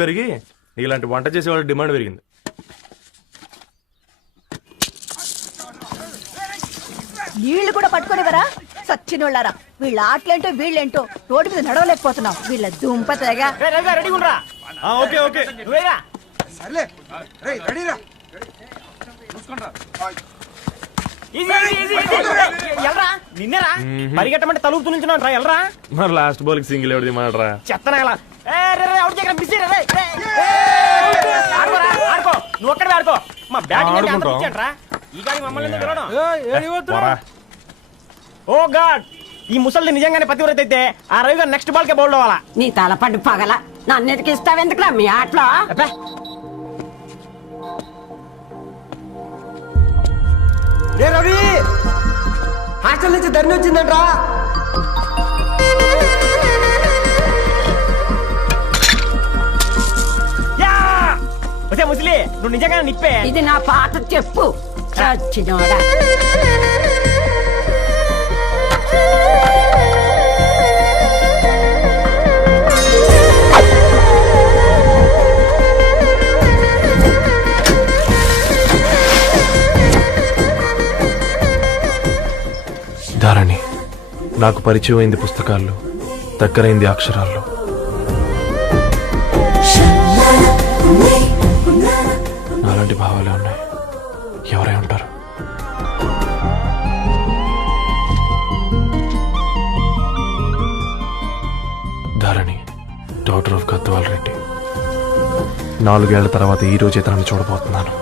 పెరిగి ఇలాంటి వంట చేసే వాళ్ళ డిమాండ్ పెరిగింది. నీళ్లు కూడా పట్టుకునేవరా సచ్చినోళ్ళారా. వీళ్ళ ఆటలేంటో వీళ్ళేంటో రోడ్డు మీద నడవలేకపోతున్నాం. వీళ్ళ దుంప తెగ. పరిగెట్టమంటే తలుపుతూ నుంచి ఎల్రా. మరి లాస్ట్ బాల్ కి సింగిల్ ఎవరిది మాట్రా చెత్తనా ఎలా నువ్వు ఒక్కడే ఆడుకో. మా బ్యాటింగ్ ఈ గాడి మమ్మల్ని ఓ గాడ్, ఈ ముసలి నిజంగానే పతివ్రత అయితే ఆ రవి గారు నెక్స్ట్ బాల్ కే బౌల్డ్ అవ్వాలా. నీ తలపండు పగల నన్ను ఇస్తావెందుకురా మీ ఆటలో. రవి హాస్టల్ నుంచి ధరణి వచ్చిందంట్రా. ముసలి నువ్వు నిజంగా నిప్పే. ఇది నా పాత చెప్పు చచ్చినోడా. ధారణి నాకు పరిచయం అయింది పుస్తకాల్లో, దగ్గరైంది అక్షరాల్లో. నాలాంటి భావాలే ఉన్నాయి. ఎవరై ఉంటారు? Dharani doctor of Gadwal Reddy. 4 ఏళ్ల తర్వాత ఈ రోజే తనని చూడబోతున్నాను.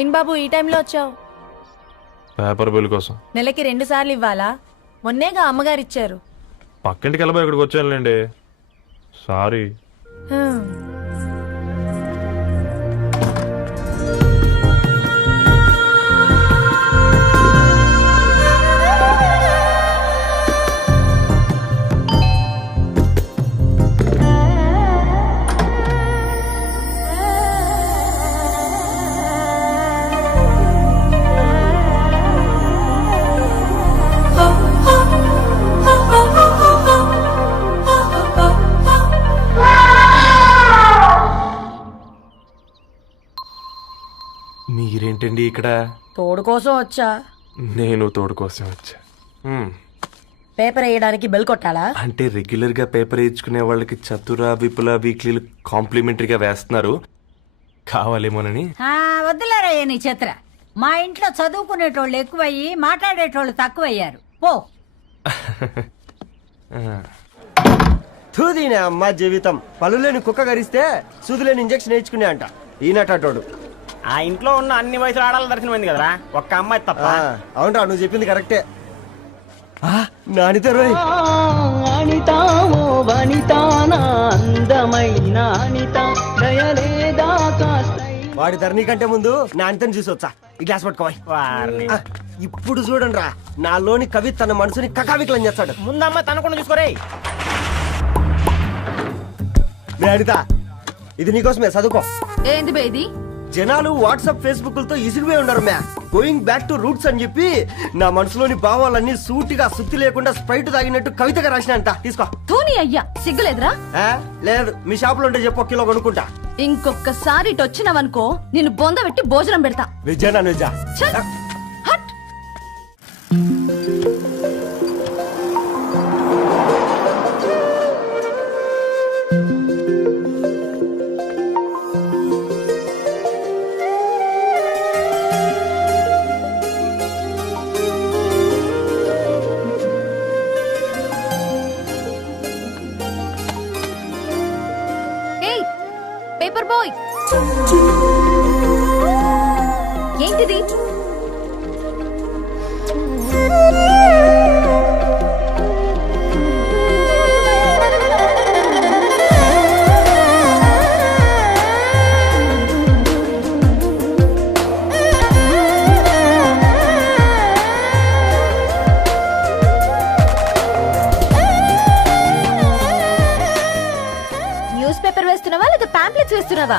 ఏం బాబు ఈ టైంలో వచ్చావు? పేపర్ బిల్ కోసం. నెలకి 2 సార్లు ఇవ్వాలా? మొన్నేగా అమ్మగారు ఇచ్చారు. పక్కింటికి వెళ్ళబోయి ఇక్కడికి వచ్చానులేండి. సారీ. మీరేంటండి ఇక్కడ? తోడు కోసం వచ్చా. నేను తోడు కోసం వచ్చా. పేపర్ వేయడానికి బెల్ కొట్టాలా? అంటే రెగ్యులర్ గా పేపర్ వేయించుకునే వాళ్ళకి చతుర విపుల వీక్లీలు కాంప్లిమెంటరీగా వేస్తున్నారు, కావాలేమోనని. వద్దులేరా నీ చిత్ర. మా ఇంట్లో చదువుకునేటోళ్ళు ఎక్కువయ్యి మాట్లాడేటోళ్ళు తక్కువయ్యారు. పో. తూదీనే అమ్మ జీవితం. పలులేని కుక్క గరిస్తే సూదులేని ఇంజక్షన్ వేయించుకునే అంట ఈనటోడు. ఆ ఇంట్లో ఉన్న అన్ని వయసులో ఆడాల దర్శనమైంది కదరా, ఒక్క అమ్మాయి తప్ప. అవునరా, నువ్వు చెప్పింది కరెక్టే. నానితో రోయ్ వాడి ధరణి కంటే ముందు నానితని చూసి వచ్చా. ఈ గ్లాస్ పట్టుకోవాలి. ఇప్పుడు చూడండి రా, నాలోని కవి తన మనసుని కకావికలం చేస్తాడు. ముందమ్మ తనకుండా చూసుకోరే. అనిత, ఇది నీకోసమే, చదువుకో. ఏంది బేది? జనాలు వాట్సాప్ ఫేస్బుక్లతో ఇసిగిపోయి ఉన్నారు మ్యా. గోయింగ్ బ్యాక్ టు రూట్స్ అని చెప్పి నా మనసులోని భావాలన్నీ సూటిగా సుత్తి లేకుండా స్ప్రైట్ తాగినట్టు కవితగా రాసిన అంట. తీసుకో. తూని అయ్యా, సిగ్గులేదురా? లేదు, మీ షాప్ లో ఉంటే చెప్పు, 1 కిలో కొనుక్కుంటా. ఇంకొకసారి ఇటు వచ్చినావనుకో నిన్ను బొంద పెట్టి భోజనం పెడతా. వెజ్జా నాన్ వెజ్జా? బాయ్ ఏంటిది? న్యూస్ పేపర్ వేస్తున్నావా లేదా పాంప్లెట్స్ వేస్తున్నావా?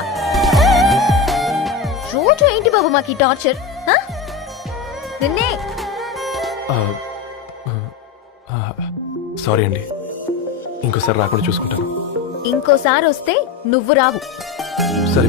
రోజు ఏంటి బాబు మాకు ఈ టార్చర్? నిన్నే సారీ అండి, ఇంకోసారి రాకుండా చూసుకుంటాను. ఇంకోసారి వస్తే నువ్వు రావు. సరే.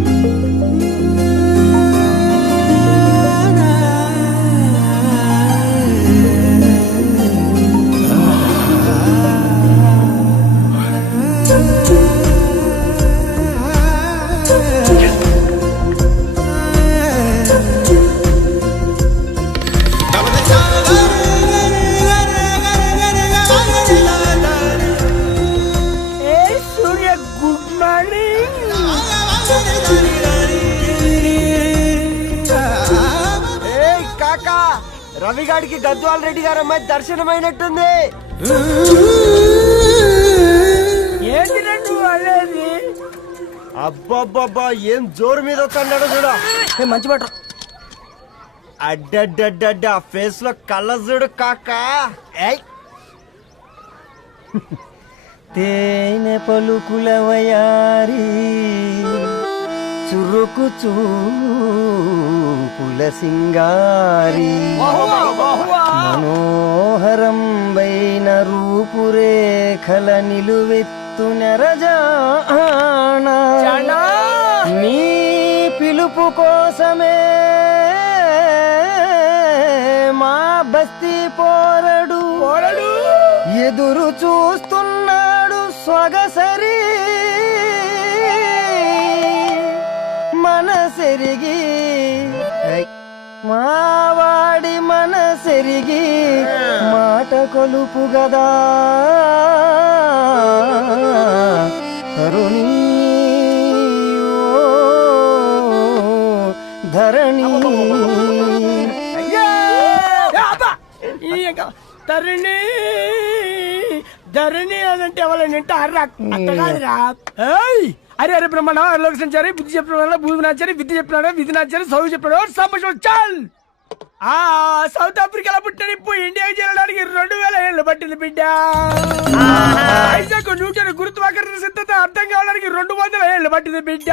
సూర్య గుడ్ మార్నింగ్. కాకా రవిగాడికి గద్వాల్ రెడ్డి గారు అమ్మాయి దర్శనమైనట్టుంది. ఏంటి నువ్వు అనేది? అబ్బబ్బబ్బా ఏం జోరు మీద వస్తున్నాడో చూడ. మంచి మాట. అడ్డడ్డడ్డ ఫేస్ లో కళ్ళ చూడు కాకా. ఏయ్ తేనె పలుకుల వయారి చురుకు చూపుల సింగారి మనోహరం వైన రూపురేఖల నిలువెత్తు నెరజానా నీ పిలుపు కోసమే మా బస్తీ పోరడు ఎదురు చూస్తున్నాడు స్వగసరి మనసెరిగి మావాడి మనసెరిగి మాట కొలుపు గదా తరుణి ఓ ధరణి. ధరణి ధరణి అనంటే ఎవరైనా అట్టగాదిరా. అరే అరే బ్రహ్మణ లోక సంచారి బుద్ధి చెప్పిన భూమి నాచారి విద్య చెప్పినాడు విధి నాచారి చదువు చెప్పినాడు సంభాషణ చాల్. సౌత్ ఆఫ్రికాలో పుట్టిన ఇప్పుడు ఇండియాకి చేరడానికి 2000 ఏళ్ళు పట్టింది బిడ్డ. ఐజాక్ న్యూటన్ గురుత్వాకర్షణ సిద్ధత అర్థం కావడానికి 200 ఏళ్ళు పట్టింది బిడ్డ.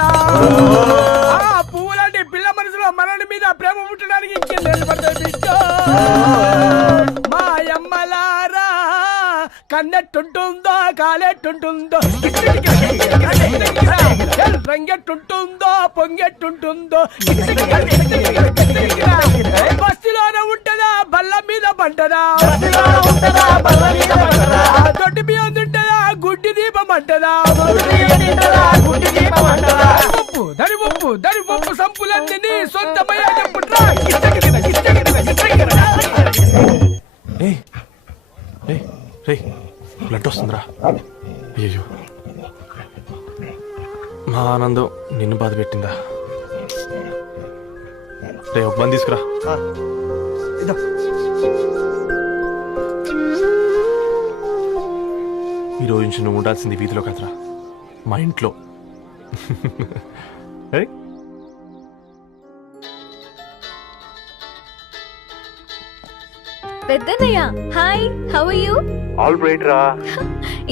పువ్వులాంటి పిల్ల మనసులో మనని మీద ప్రేమ పుట్టడానికి ఇంకేళ్ళు పడుతుంది బిడ్డ. మా అమ్మలారా కన్నెట్టుంటుందో కాలెట్టుంటుందో రంగెట్టుంటుందో పొంగెట్టుంటుందో బస్తిలోనే ఉంటదా బల్ల మీద పంటదా దొడ్డి బియ్యం తింటదా గుడ్డి దీపం అంటదా దరి పప్పు సంపులన్నీ సొంతమయ్యా చెప్పుట్రా. బ్లడ్ వస్తుందిరా. అయ్యో మా ఆనందం నిన్ను బాధ పెట్టిందా? రే ఒక బంద్ తీసుకురా. ఈ రోజు నుంచి నువ్వు ఉండాల్సింది వీధిలో కదరా, మా ఇంట్లో. పెద్దన్నయ్య hi, how are you? All right రా.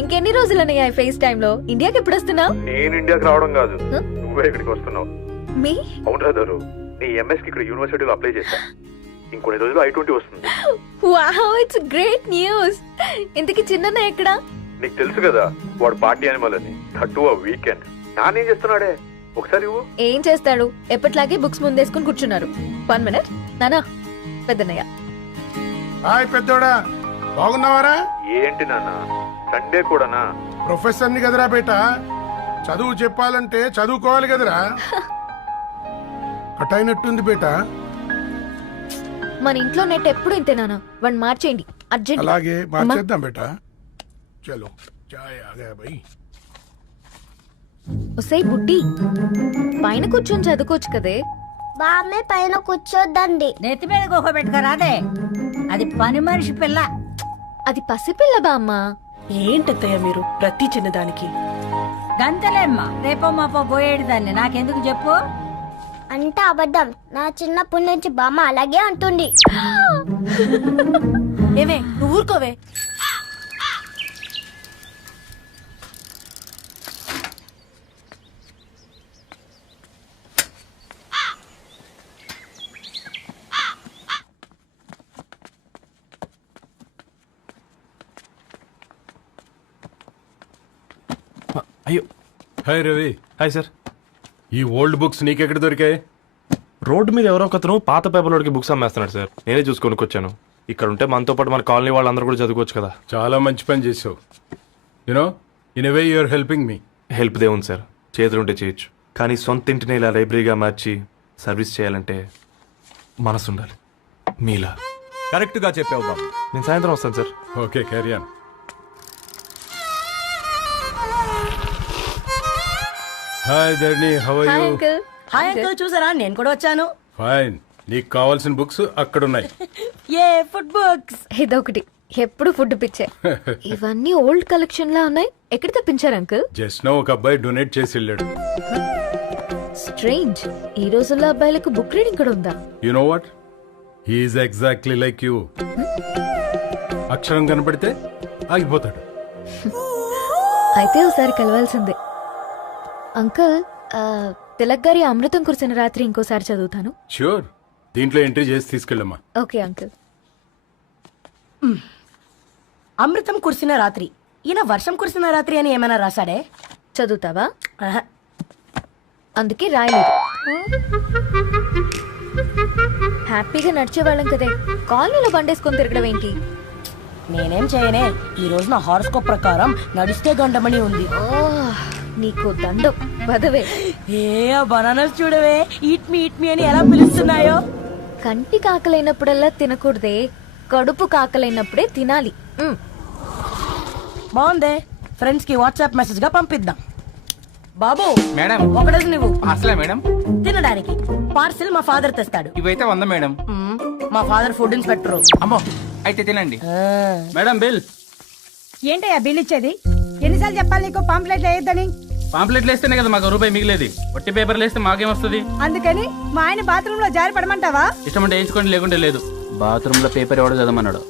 ఇంకెన్ని రోజులన్నయ్య ఈ ఫేస్ టైమ్ లో? ఇండియాకి ఎప్పుడు వస్తున్నావు? నేను ఇండియాకి రావడం కాదు, నువ్వే ఇక్కడికి వస్తున్నావు. మీ అవును రాదారు, నీ ఎంఎస్ కి ఇక్కడ యూనివర్సిటీలో అప్లై చేశా. ఇంకొన్ని రోజులు I-20 వస్తుంది. Wow, it's great news. ఇంతకి చిన్నన్నయ్య ఎక్కడా? నీకు తెలుసు కదా వాడు పార్టీ అనిమల్ అని, థర్టూ ఆ వీకెండ్. నానేం చేస్తున్నాడే ఒకసారి ఇవ్వు. ఏం చేస్తాడు, ఎప్పటిలాగే బుక్స్ ముందేసుకుని కూర్చున్నారు. 1 minute నానా. పెద్దన్నయ్య హాయ్ పెద్దోడా, బాగున్నావారా? ఏంటి నాన్న సండే కూడానా? ప్రొఫెసర్ని కదరా బేట, చదువు చెప్పాలంటే చదువుకోవాలి కదరా. కట్ అయినట్టుంది బేట. మన ఇంట్లో నెట్ ఎప్పుడు ఇంతేనా? 1 మార్చేయండి అర్జెంట్. అలాగే మార్చేద్దాం బేట. చలో చాయ్ ఆ గయా భయ్. ఒసై బుడ్డి పైన కూర్చొని చదువుకోవచ్చు కదే. బామ్మే పైన కూర్చోద్దండి. నెత్తి మీద గుహ పెట్టుకోరాదే, అది పని మనిషి పిల్ల. అది పసిపిల్ల బామ్మ. ఏంటత్తయ్య మీరు ప్రతి చిన్నదానికి? గంతలేమ్మా, రేపో మాపో పోయేడు దాన్ని నాకెందుకు చెప్పు. అంటే అబద్ధం. నా చిన్నప్పటి నుంచి బామ్మ అలాగే అంటుంది. ఏమే నువ్వు ఊరుకోవే. అయ్యో, హాయ్ రవి, హాయ్ సార్. ఈ ఓల్డ్ బుక్స్ నీకెక్కడ దొరికాయి? రోడ్డు మీద ఎవరో ఒకతను పాత పేపర్లోకి బుక్స్ అమ్మేస్తున్నాడు సార్. నేనే చూసుకొని వచ్చాను. ఇక్కడ ఉంటే మనతో పాటు మన కాలనీ వాళ్ళందరూ కూడా చదువుకోవచ్చు కదా. చాలా మంచి పని చేసావు. You know in a way you are helping me. Help దే ఉంది సార్, చేతులుంటే చేయొచ్చు. కానీ సొంత ఇంటిని ఇలా లైబ్రరీగా మార్చి సర్వీస్ చేయాలంటే మనసు ఉండాలి. మీలా. కరెక్ట్గా చెప్పావు బాబు. నేను సాయంత్రం వస్తాను sir. Okay, carry on. Hi Dharni, how are hi you? Uncle. Hi uncle, చూసారా నేను కూడా వచ్చాను. ఫైన్. నీకు కావాల్సిన బుక్స్ అక్కడ ఉన్నాయి. ఏ ఫుడ్ బుక్స్? ఇదొకటి, ఎప్పుడు ఫుడ్ పిచ్చే. ఇవన్నీ ఓల్డ్ కలెక్షన్ లా ఉన్నాయి. ఎక్కడ తెప్పించారు అంకుల్? జస్ట్ నో ఒక అబ్బాయి డొనేట్ చేసి వెళ్ళాడు. స్ట్రేంజ్, ఈ రోజుల్లో అబ్బాయిలకు బుక్ రీడింగ్ కూడా ఉందా? You know what, he's exactly like you. అక్షరం కనపడితే ఆగిపోతాడు. అయితే ఒకసారి కలవాల్సిందే. అంకుల్, తిలక్ గారి అమృతం కురిసిన రాత్రి ఇంకోసారి చదువుతాను. ష్యూర్, దీంట్లో ఎంట్రీ చేసి తీసుకెళ్ళమ్మా. Okay uncle. అమృతం కురిసిన రాత్రి. ఈయన వర్షం కురిసిన రాత్రి అని ఏమైనా రాశాడే? చదువుతావా? ఆహా. అందుకే రాయలేదు. హ్యాపీగా నడిచేవాళ్ళం కదే, కాలనీలో బండేసుకొని తిరగడం ఏంటి? నేనేం చేయనే, ఈ రోజు నా హారోస్కోప్ ప్రకారం నడిస్తే గండమణి ఉంది. నీకు దండం పదవే. ఏ బనానాస్ చూడవే, ఈట్ మీ అని ఎలా పిలుస్తున్నాయో. కంటి కాకలైనప్పుడల్లా తినకూడదే, కడుపు కాకలైనప్పుడే తినాలి. బాగుందే, ఫ్రెండ్స్ కి వాట్సాప్ మెసేజ్ గా పంపిద్దాం. బాబు మేడం, ఒకడేసి నువ్వు అసలే మేడం తినడానికి పార్సిల్ మా ఫాదర్ తెస్తాడు. ఇవైతే 100 మేడం. మా ఫాదర్ ఫుడ్ ఇన్స్పెక్టర్. అమ్మో, అయితే తినండి. Madam bill. ఏంటయ్యా బిల్ ఇచ్చేది? ఎన్నిసార్లు చెప్పాలి నీకు పాంప్లెట్లు వేయొద్దని? పాంప్లెట్లు వేస్తేనే కదా మాకు రూపాయి మిగిలేది. వట్టి పేపర్లు వేస్తే మాకేమొస్తుంది? అందుకని మా ఆయన బాత్రూమ్ లో జారి పడమంటావా? ఇష్టం అంటే వేయించుకోండి, లేకుంటే లేదు. బాత్రూమ్ లో పేపర్ ఎవడో చదవమన్నాడు.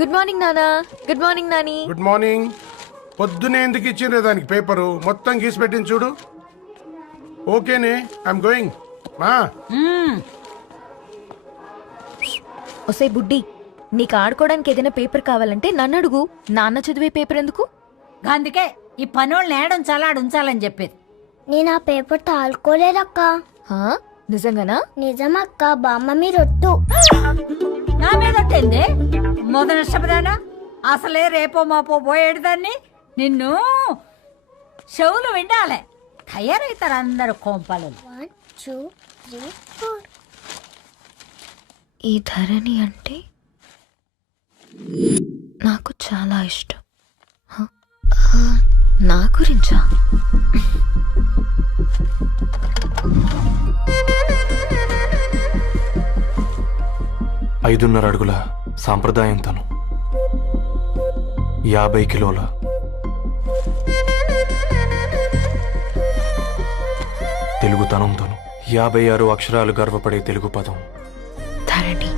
గుడ్ మార్నింగ్ నానా. Good morning Nani. Good morning. పొద్దునే ఎందుకు ఇచ్చిండ్రు దానికి పేపరు? మొత్తం గీసి పెట్టింది చూడు. ఓకేనే, ఐఎమ్ గోయింగ్. మా ఒసే బుడ్డి, నీకు ఆడుకోవడానికి ఏదైనా పేపర్ కావాలంటే నన్ను అడుగు. నాన్న చదివే పేపర్ ఎందుకు? అందుకే ఈ పనోళ్ళని ఏడుంచాలా ఉంచాలని చెప్పేది. నేను ఆ పేపర్ తాలుకోలేదక్క. హా? నిజంగానా? నిజమక్క, బామ్మ మీరొట్టు. నా మీద ఒట్టింది మొదటి నష్టపదానా? అసలే రేపో మాపో పోయేడు దాన్ని. నిన్ను చెవులు వినాలే, తయారవుతారు అందరు కోంపాలు. 1 2 3 4. ఈ ధరణి అంటే నాకు చాలా ఇష్టం. నా గురించా? ఐదున్నర అడుగుల సాంప్రదాయం తను, 50 కిలోల తెలుగుతనం తను, 56 అక్షరాలు గర్వపడే తెలుగు పదం ధరణి.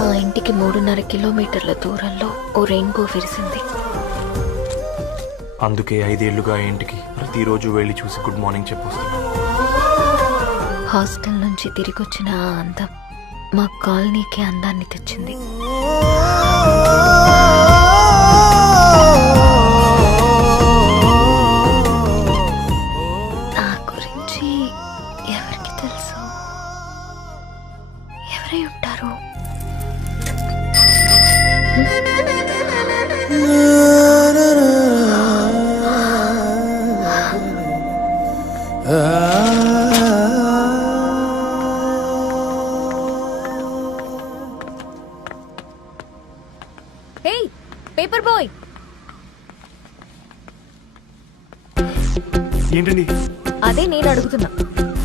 మా ఇంటికి 3.5 కిలోమీటర్ల దూరంలో ఓ రెయిన్బో విరిసింది. అందుకే 5 ఏళ్లుగా ఇంటికి ప్రతిరోజు వెళ్ళి చూసి గుడ్ మార్నింగ్ చెప్పొస్తున్నాను. హాస్టల్ నుంచి తిరిగొచ్చిన ఆ అందం మా కాలనీకి అందాన్ని తెచ్చింది. నా గురించి ఎవరికి తెలుసు? ఎవరై ఉంటారు? హే పేపర్ బాయ్, ఏంటండి? అదే నేను అడుగుతున్నా.